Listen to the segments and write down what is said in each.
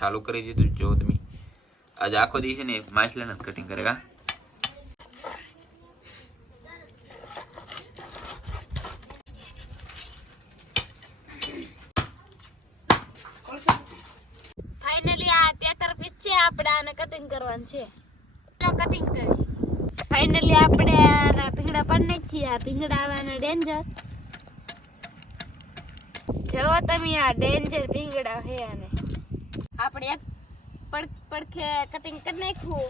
ચાલુ કરી દીધું જો તમે આજે આખો દી છે ને માછલાને જ કટિંગ કરેગા ફાઇનલી આ તેતર પીસ છે આપણે આને કટિંગ કરવાનું છે. કટિંગ કરી. ફાઇનલી આપણે આના ભીંગડા પાડી નાખીએ. આ ભીંગડા આવવાના ડેન્જર જો તમે આ ડેન્જર ભીંગડા છે આને. આપણે એક પડ પડખે કટિંગ કરી નાખ્યું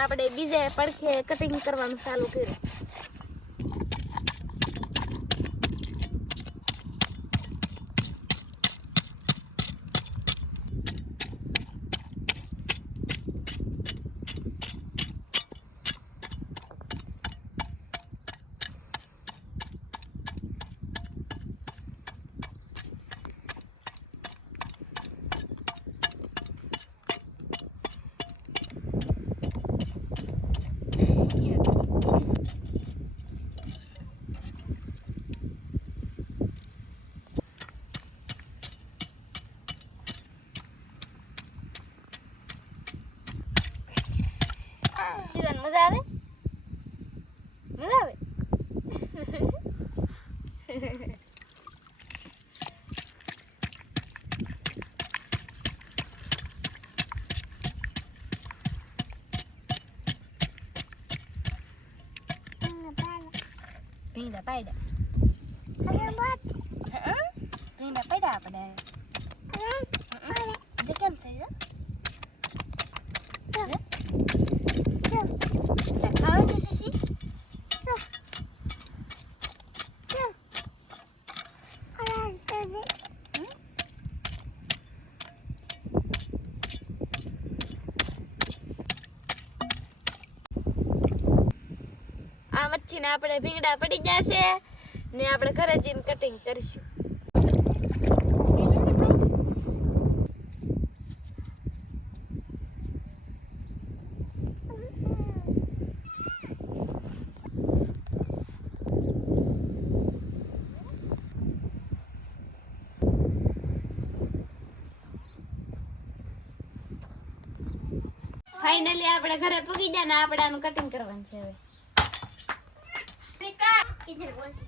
આપણે બીજે પડખે કટિંગ કરવાનું ચાલુ કર્યું. 拜的。આ ને આપણે ભીંગડા પડી જશે ને આપણે ઘરે જઈને કટિંગ કરીશું. ફાઇનલી આપણે ઘરે પૂગી ગયા ને આપણે આનું કટિંગ કરવાનું છે હવે. didn't want to.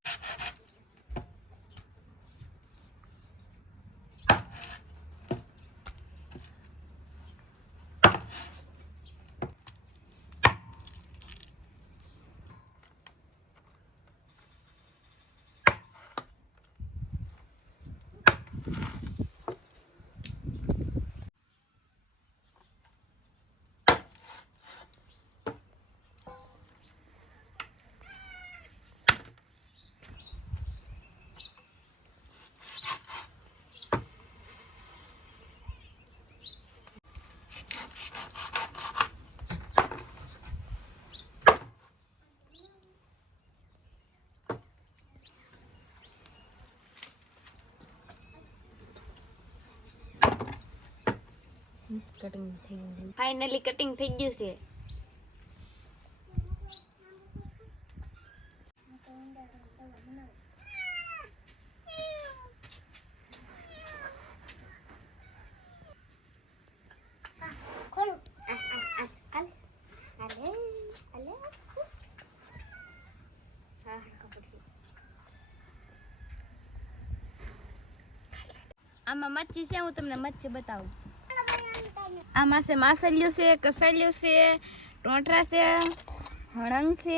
કટિંગ થઈ ગયું ફાઇનલી કટિંગ થઈ ગયું છે આમાં મચ્છી છે હું તમને મચ્છી બતાવું. આમાં છે માસલિયું છે કસાલિયું છે, ટોટરા છે, હળંગ છે,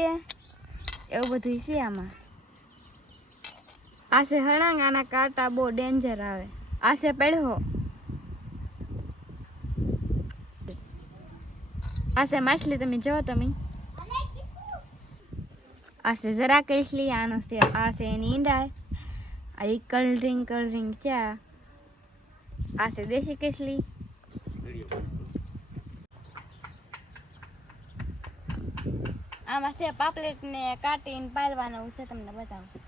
એવું બધું છે આમાં. આ છે હળંગ, આના કાંટા બહુ ડેન્જર આવે. આ છે પેડહો આ છે માછલી, તમે જો તમે. આ છે જરા કેસલી આનો છે, આ છે એની ઈંડા આ ઈ કલરિંગ કલરિંગ છે આ. આ છે દેશી કેસલી આમાં છે પાપલેટ ને કાટીને પાલવાનું છે તમને બતાવું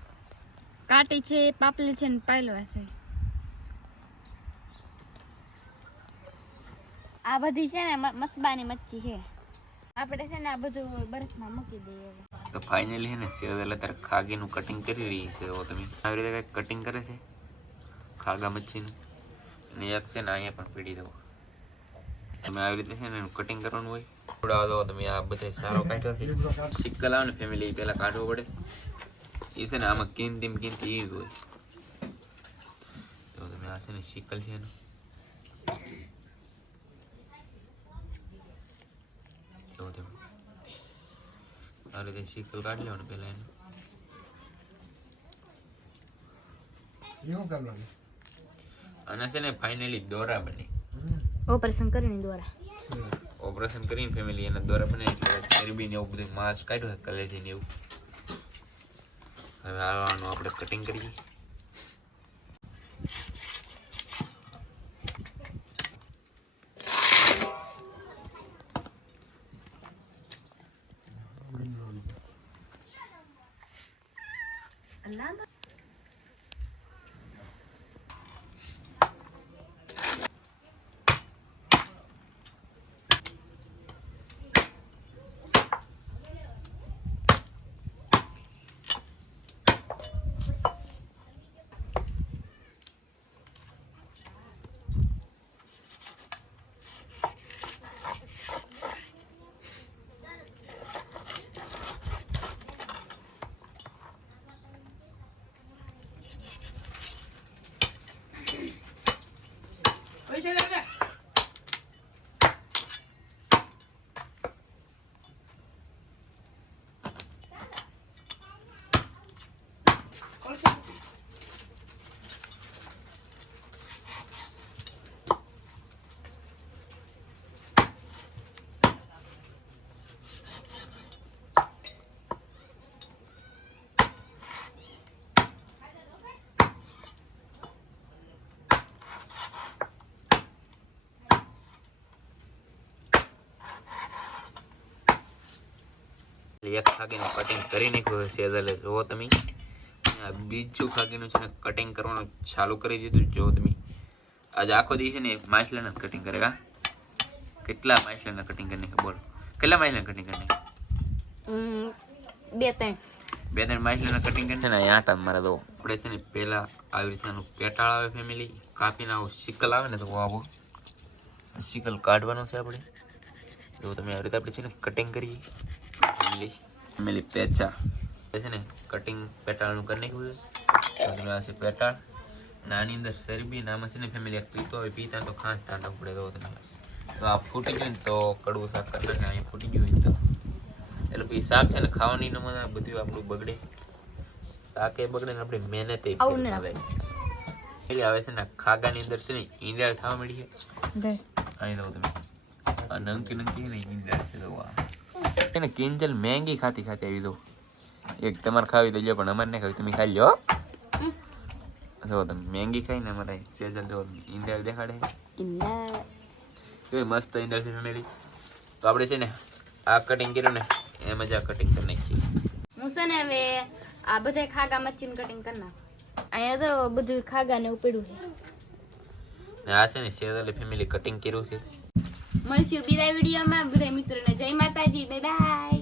કાટી છે પાપલેટ છે ને પાલવા છે. આ બધી છે ને મસબાની મચ્છી છે. આપણે છે ને આ બધું બરફમાં મૂકી દઈએ તો ફાઇનલી છે ને સેવલ અત્યારે ખાગીનું કટિંગ કરી રહી છે તો તમે. આવી રીતે કંઈક કટિંગ કરે છે? ખાગા મચ્છીનું અને એક છે ને અહીંયા પણ પીડી દો તમે આવી રીતે છે ને કટિંગ કરવાનું હોય થોડા દો તમે આ બધે સારો કાઢ્યો છે. સિક્કલ આવે ને ફેમિલી પહેલાં કાઢવો પડે. એ છે ને આમાં કિંમતી કિંમતી એ જ હોય. તો તમે આ છે ને સિક્કલ છે એનું. જો તમે આ રીતે સિક્કલ કાઢી લેવાનું પહેલાં એનું. અને છે ને ફાઇનલી દોરા બને. ઓપરેશન કરીને દ્વારા ઓપરેશન કરીને ફેમિલી એના દ્વારા પણ ચરબી ને એવું બધું માંસ કાઢ્યું છે કલેજી ને એવું. હવે આનું આપણે કટિંગ કરીએ. espera, espera. એક ખાગીનું કટિંગ કરી નાખ્યું છે એટલે જુઓ તમે. આ બીજું ખાગીનું છે ને કટિંગ કરવાનું ચાલુ કરી દીધું. જો તમે. આજે આખો દી છે ને માછલાના જ કટિંગ કરે કા કેટલા માછલાના કટિંગ કરી નાખે બોલો. કેટલા માછલાના કટિંગ કરી નાખે બે ત્રણ. બે ત્રણ માછલીના કટિંગ કરીને ને આટા મારા દો આપણે છે ને પહેલા આવી રીતનાનું પેટાળ આવે ફેમિલી કાપીને આવું સિકલ આવે ને તો આવો સિકલ કાઢવાનો છે આપણે. જો તમે આવી રીતે આપણે છે ને કટિંગ કરીએ. ફેમિલી ફેમિલી પેચા છે ને કટિંગ પેટાળનું કરી નાખ્યું છે આ છે પેટાળ અને આની અંદર શરબી ને આમાં છે ને ફેમિલી એક પીતો હોય પીતા તો ખાસ ટાંટા પડે તો તમને તો આ ફૂટી ગયું ને તો કડવું શાક કરી નાખે અહીંયા ફૂટી ગયું તો એટલે પછી શાક છે ને ખાવાની ન મજા બધું આપણું બગડે શાક એ બગડે ને આપણી મહેનત એ આવે એટલે હવે છે ને ખાગાની અંદર છે ને ઈંડા થવા મળી છે અહીં દઉં તમે આ નમકી નમકી ને ઈંડા છે તો આ એને કિંજલ મેંગી ખાતી ખાતી આવી દો એક તમારે ખાવી દેજો પણ અમારે નહીં ખાવી તમે ખાઈ લો જો તમે મેંગી ખાઈ ને અમારે સેજલ જો ઈંડા દેખાડે કેવી મસ્ત ઈંડા છે ફેમિલી. તો આપણે છે ને આ કટિંગ કર્યું ને એમ જ આ કટિંગ કરી નાખીએ. હું છે ને હવે આ બધા ખાગા મચ્છીનું કટિંગ કરી નાખ. અહીંયા તો બધું ખાગા ને ઉપડ્યું છે. આ છે ને શેરલે ફેમિલી કટિંગ કર્યું છે. મળશું બીજા વિડીયોમાં. બધા મિત્રોને જય માતાજી. Bye bye